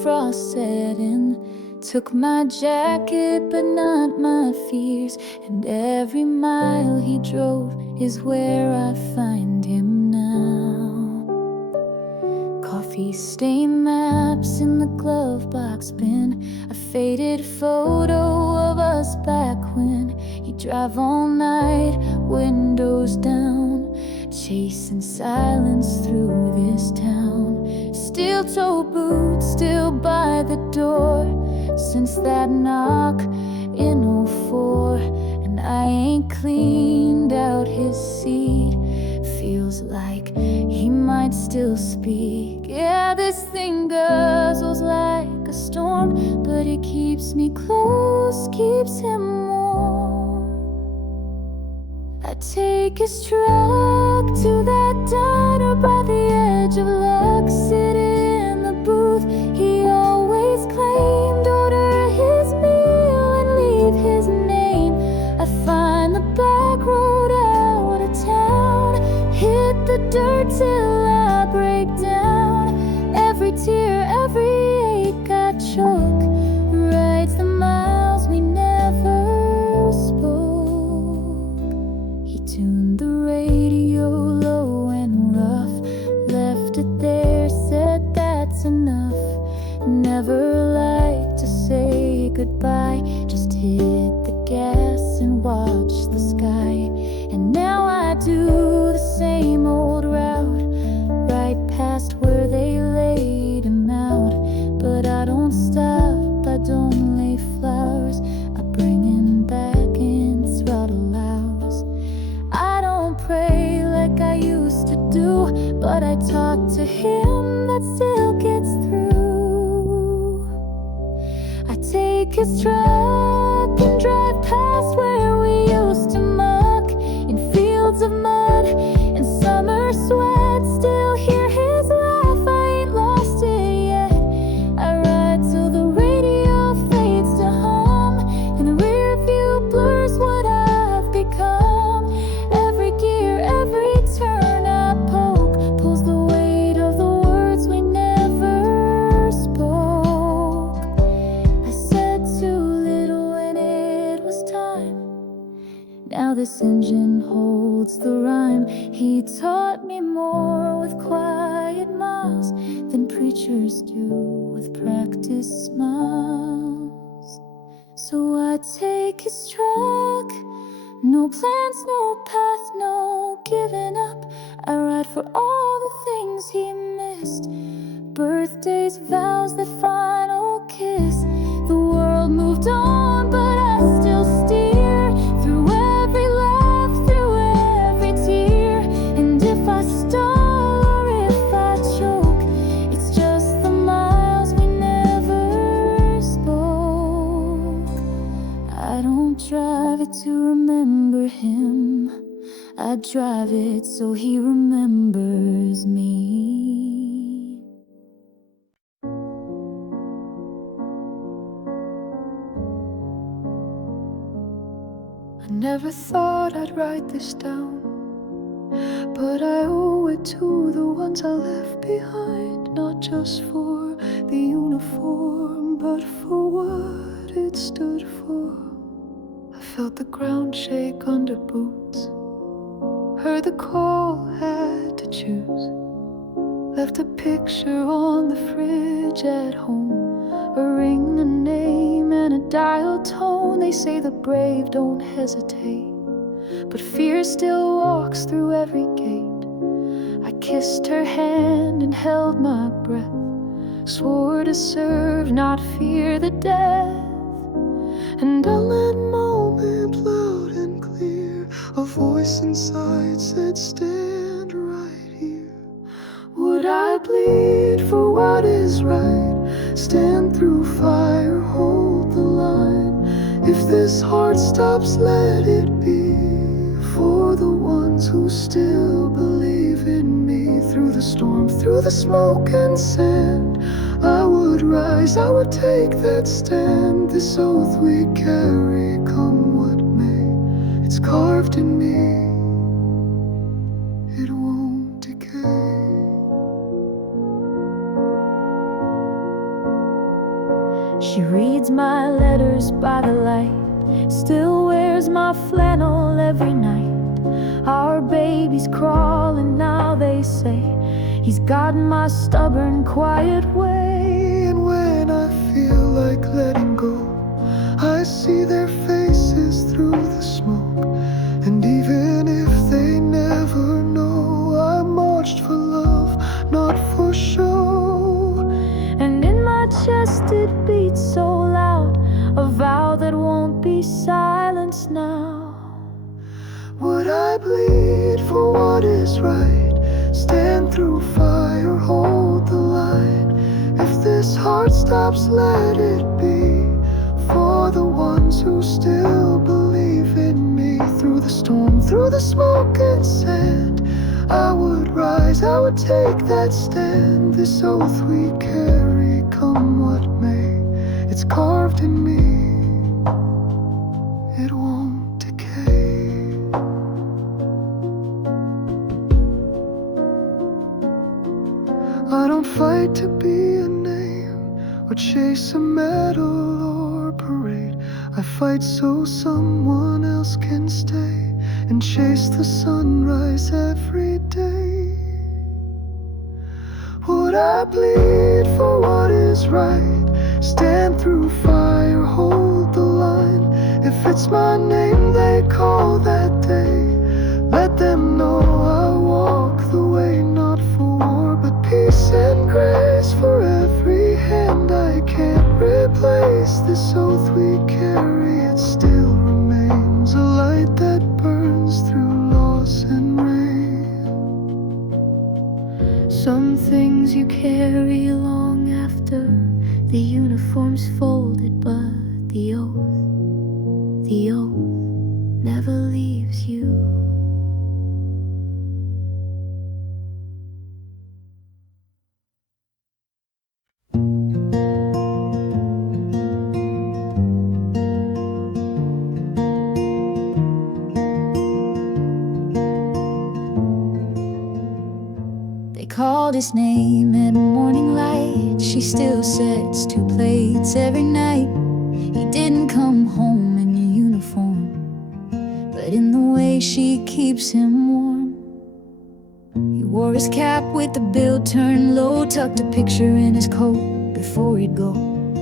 frost set in. Took my jacket, but not my fears. And every mile he drove is where I find him now. Coffee-stained maps in the glove box bin, a faded photo of us back when he'd drive all night, windows down, chasing silence through this town. Steel-toe boots still by the door since that knock in '04, and I ain't cleaned out his seat. Feels like he might still speak. Yeah, this thing guzzles like a storm, but it keeps me close, keeps him warm. I take his truck to that diner by the edge of luck, sit in the booth he always claimed, order his meal and leave his name. I find the back road out of town, hit the dirt till I break down. Every tear, every ache I choke, writes the miles we never spoke. He tuned the radio low and rough, left it there, said that's enough. Never liked to say goodbye, just hit the gas and watch the sky. And now I do the same old route, right past where they laid him out. But I don't stop, I don't lay flowers, I bring him back in throttle hours. I don't pray like I used to do, but I talk to him, that still gets through. I take his truck and drive past where we used to muck in fields of mud and summer sweat. Still hear his laugh, I ain't lost it yet. I ride till the radio fades to hum, and the rear view blurs what I've become. Every gear, every turn I poke, pulls the weight of the words we never spoke. I said too little when it was time. Now this engine holds the rhyme. He taught me more with quiet miles than preachers do with practice smiles. So I take his truck, no plans, no path, no giving up. I ride for all the things he missed, birthdays, vows, that final kiss. The world moved on, but I still steer through every laugh, through every tear. And if I stall or if I choke, it's just the miles we never spoke. I don't drive it to remember him, I drive it so he remembers me. I never thought I'd write this down, but I owe it to the ones I left behind. Not just for the uniform, but for what it stood for. I felt the ground shake under boots, heard the call, had to choose. Left a picture on the fridge at home, a ring, a name, and a dial tone. They say the brave don't hesitate, but fear still walks through every gate. I kissed her hand and held my breath, swore to serve, not fear the death. And on that moment, loud and clear, a voice inside said, stand right here. Would I bleed for what is right? Stand through fire, hold the line. If this heart stops, let it be for the ones who still believe in me. Through the storm, through the smoke and sand, I would rise, I would take that stand. This oath we carry, come what may, it's carved in me, it won't decay. my letters by the light, still wears my flannel every night. Our baby's crawling now, they say. He's got my stubborn, quiet way. And when I feel like letting go, I see their faces through the smoke. And even if they never know, I marched for love, not for show. And in my chest it beats so loud, a vow that won't be silenced now. Would I bleed for what is right? Stand through fire, hold the line. If this heart stops, let it be for the ones who still believe in me. Through the storm, through the smoke and sand, I would rise, I would take that stand. This oath we carry, come what may, it's carved in me, it won't decay. I don't fight to be a name or chase a medal or parade. I fight so someone else can stay and chase the sunrise every day. Would I bleed for what is right? Stand through fire, hold the line. If it's my name they call that day, let them know I walk the way, not for war, but peace and grace for every hand. I can't replace this oath we carry. It still remains a light that burns through loss and rain. Some things you carry long after the uniform's folded, but the oath never leaves you. They called his name at morning light. She still sets 2 plates every night. He didn't come home in uniform, but in the way she keeps him warm. He wore his cap with the bill turned low, tucked a picture in his coat before he'd go.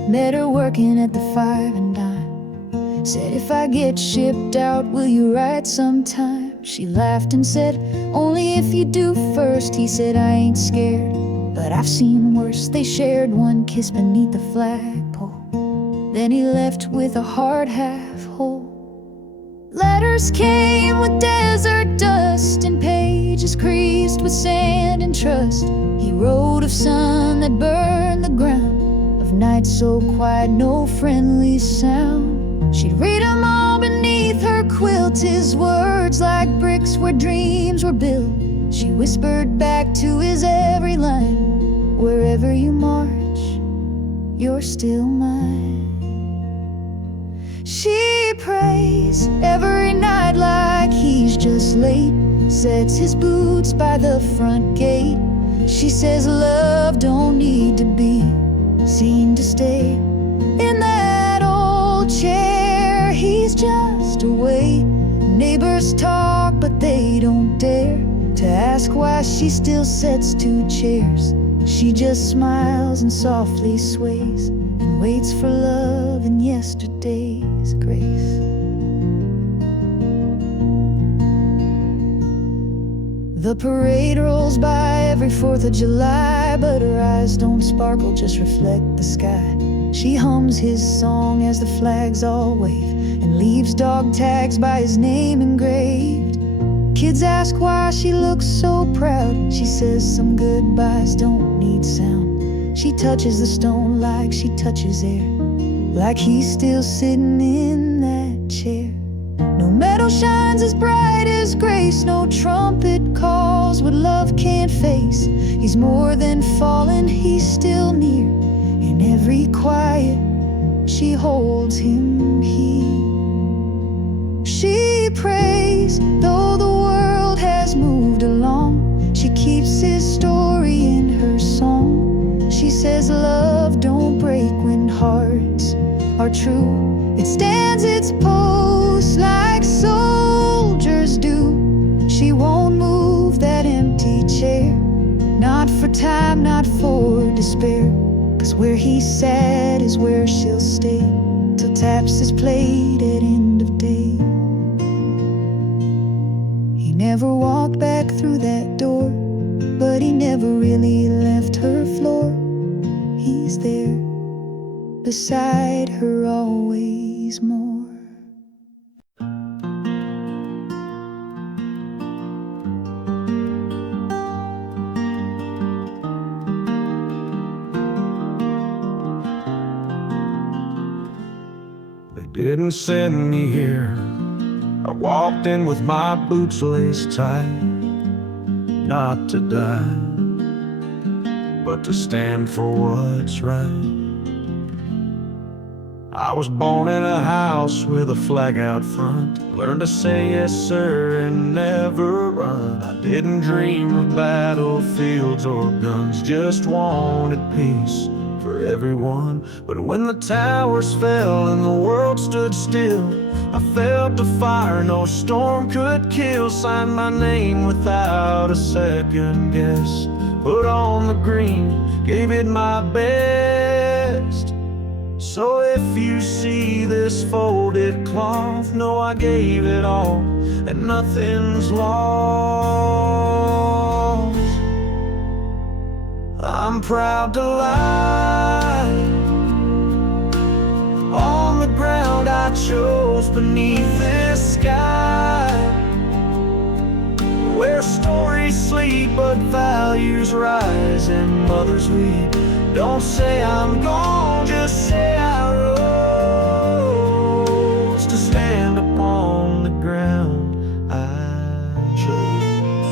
Met her working at the 5 and dime. Said, if I get shipped out, will you ride sometime? She laughed and said, only if you do first. He said, I ain't scared, but I've seen worse. They shared 1 kiss beneath the flagpole. Then he left with a heart half whole. Letters came with desert dust and pages creased with sand and trust. He wrote of sun that burned the ground, of nights so quiet no friendly sound. She'd read 'em all beneath her quilt, his words like bricks where dreams were built. She whispered back to his every line, wherever you march, you're still mine. She prays every night like he's just late, sets his boots by the front gate. She says love don't need to be seen to stay in that old chair. He's just away. Neighbors talk but they don't dare to ask why she still sets 2 chairs. She just smiles and softly sways and waits for love in yesterday's grace. The parade rolls by every 4th of July, but her eyes don't sparkle, just reflect the sky. She hums his song as the flags all wave and leaves dog tags by his name engraved. Kids ask why she looks so proud. She says some goodbyes don't need sound. She touches the stone like she touches air, like he's still sitting in that chair. No metal shines as bright as grace, no trumpet calls what love can't face. He's more than fallen, he's still near. In every quiet, she holds him here. She prays, though the world has moved along. She keeps his story in her song. She says love don't break when hearts are true. It stands its post like soldiers do. She won't move that empty chair, not for time, not for despair. 'Cause where he sat is where she'll stay, till taps is played at end of day. He never walked back through that door, but he never really left her floor. He's there beside her always more. They didn't send me here. I walked in with my boots laced tight, not to die, but to stand for what's right. I was born in a house with a flag out front. Learned to say yes sir and never run. I didn't dream of battlefields or guns, just wanted peace for everyone. But when the towers fell and the world stood still, I felt the fire no storm could kill. Signed my name without a second guess, put on the green, gave it my best. So if you see this folded cloth, know I gave it all and nothing's lost. I'm proud to lie on the ground I chose beneath this sky, where stories sleep but values rise and mothers weep. Don't say I'm gone, just say I rose to stand upon the ground I chose.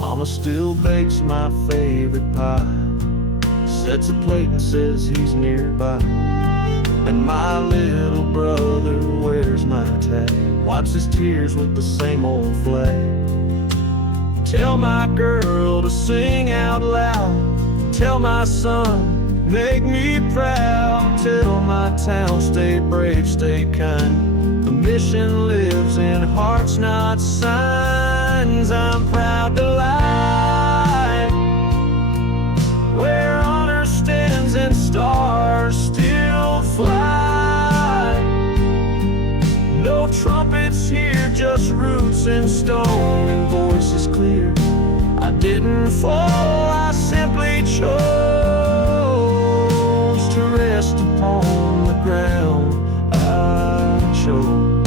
Mama still bakes my favorite pie, sets a plate and says he's nearby. And my little brother wears my tag, wipes his tears with the same old flag. Tell my girl to sing out loud, tell my son, make me proud. Tell my town, stay brave, stay kind. The mission lives in hearts, not signs. I'm proud to lie where honor stands and stars still fly. No trumpets here, just roots in stone and voices clear. I didn't fall, I simply chose to rest upon the ground I chose.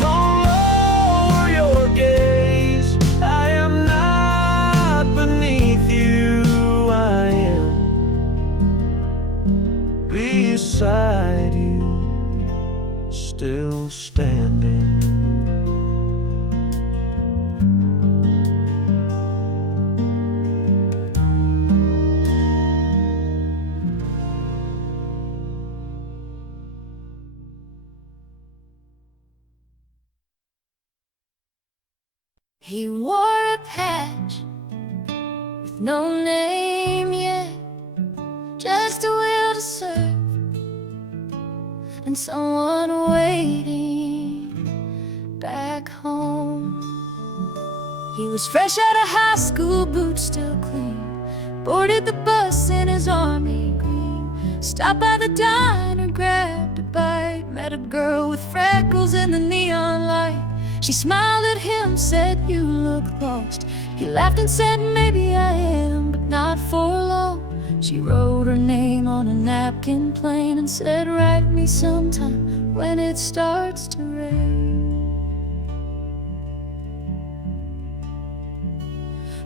Don't lower your gaze, I am not beneath you, I am beside you, still standing. He wore a patch with no name yet, just a will to serve and someone waiting back home. He was fresh out of high school, boots still clean, boarded the bus in his army green, stopped by the diner, grabbed a bite, met a girl with freckles in the neon light. She smiled at him, said, "You look lost." He laughed and said, "Maybe I am, but not for long." She wrote her name on a napkin plain and said, "Write me sometime when it starts to rain."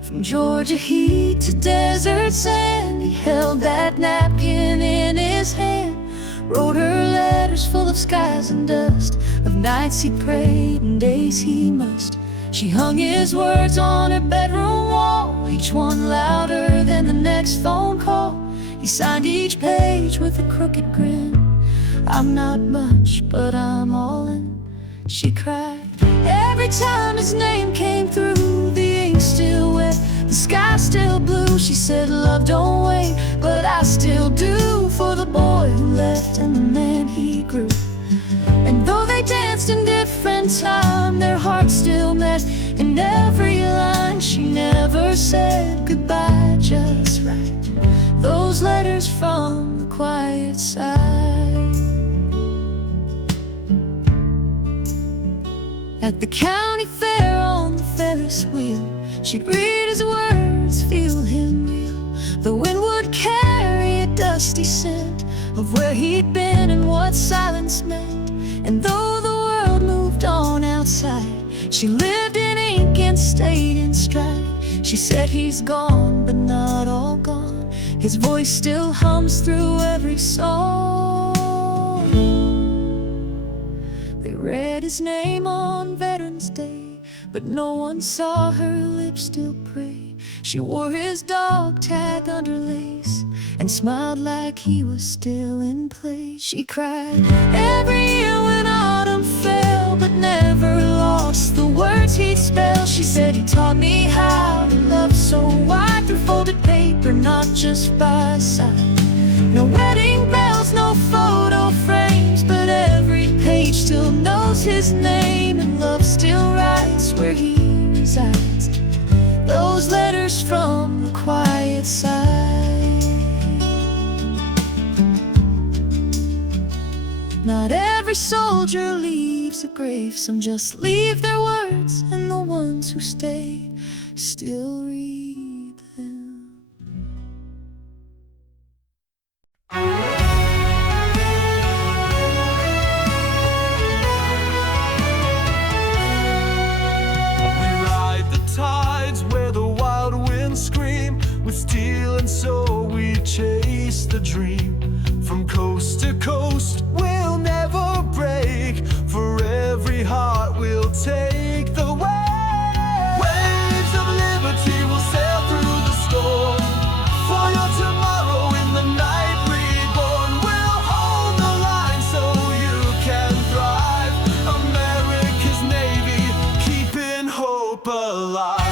From Georgia heat to desert sand, he held that napkin in his hand, wrote her letters full of skies and dust, of nights he prayed and days he must. She hung his words on her bedroom wall, each one louder than the next phone call. He signed each page with a crooked grin. "I'm not much, but I'm all in. she cried. Every time his name came through, the ink still wet, the sky still blue. She said, love don't wait, but I still do, for the boy who left and the man he grew. And though they danced in different time, their hearts still met in every line. She never said goodbye, just right those letters from the quiet side. At the county fair on the Ferris wheel, she'd read his words, feel him real. The wind would carry a dusty scent of where he'd been and what silence meant. And though the world moved on outside, she lived in ink and stayed in stride. She said he's gone, but not all gone. His voice still hums through every song. They read his name on Veterans Day, but no one saw her lips still pray. She wore his dog tag under lace and smiled like he was still in play. She cried every year when autumn fell, but never lost the words he'd spell. She said he taught me how to love so wide, through folded paper, not just by side. No wedding bells, no photo frames, but every page still knows his name, and love still writes where he resides. Those letters from the quiet side. Not every soldier leaves a grave, some just leave their words, and the ones who stay still read them. With steel and soul we chase the dream. From coast to coast we'll never break. For every heart we'll take the way. Waves of liberty will sail through the storm. For your tomorrow in the night reborn. We'll hold the line so you can thrive. America's Navy, keeping hope alive.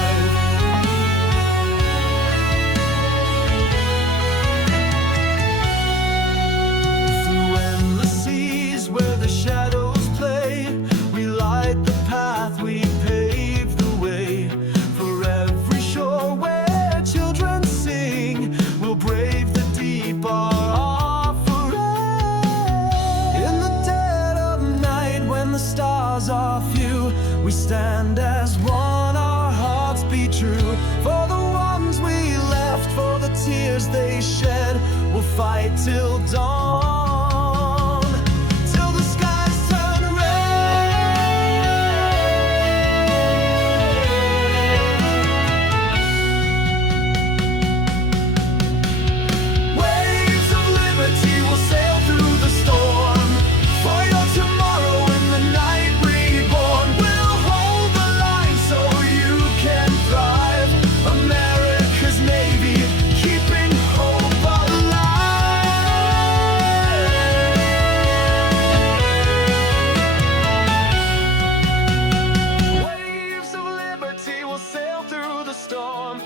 We stand as one, our hearts beat true. For the ones we left, for the tears they shed, we'll fight till dawn, till the skies turn red. Waves of liberty will sail through the storm. For your tomorrow in the night reborn. We'll hold the line so you can thrive. America's Navy, keeping hope alive. Waves of liberty will sail through the storm.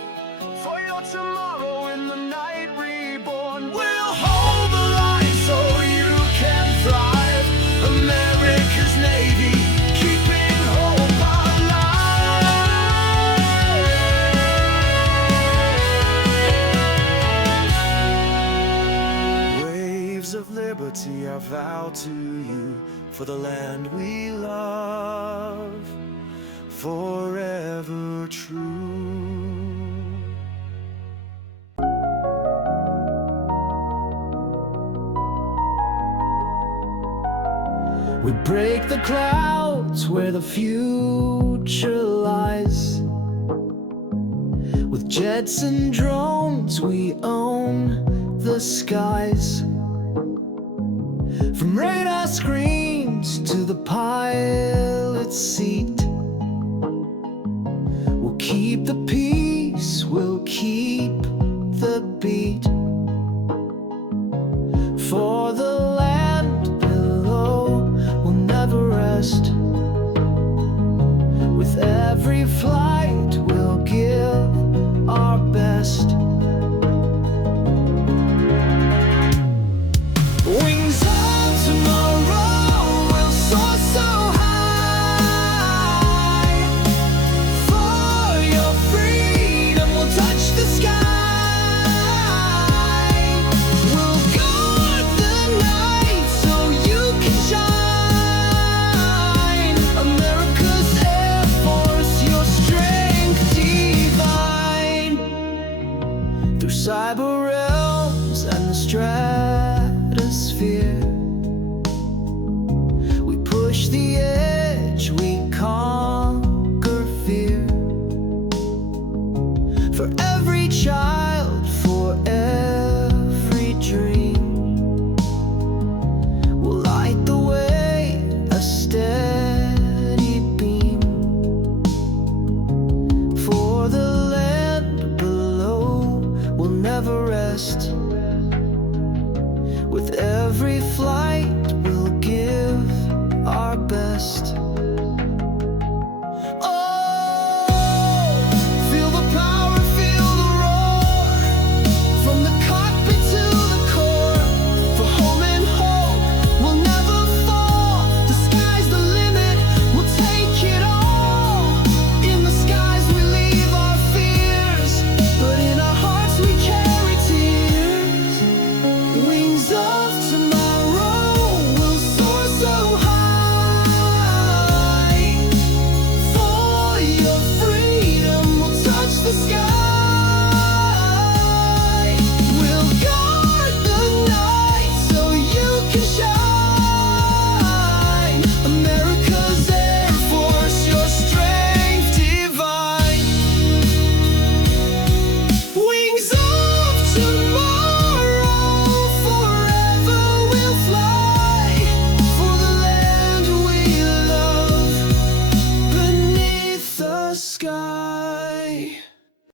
For your tomorrow in the night reborn. We'll hold the line so you can thrive. America's Navy, keeping hope alive. Waves of liberty I vow to you, for the land we love, forever true. We break the clouds where the future lies. With jets and drones we own the skies. From radar screens to the pilot's seat, we'll keep the peace, we'll keep the beat. For the land below will never rest. flight, we'll give our best. Wings of tomorrow will soar so high. For your freedom, we'll touch the sky. We'll guard the night so you can shine. America's Air Force, your strength divine. Through cyber realms and the stratosphere, we push the edge, we conquer fear. For every child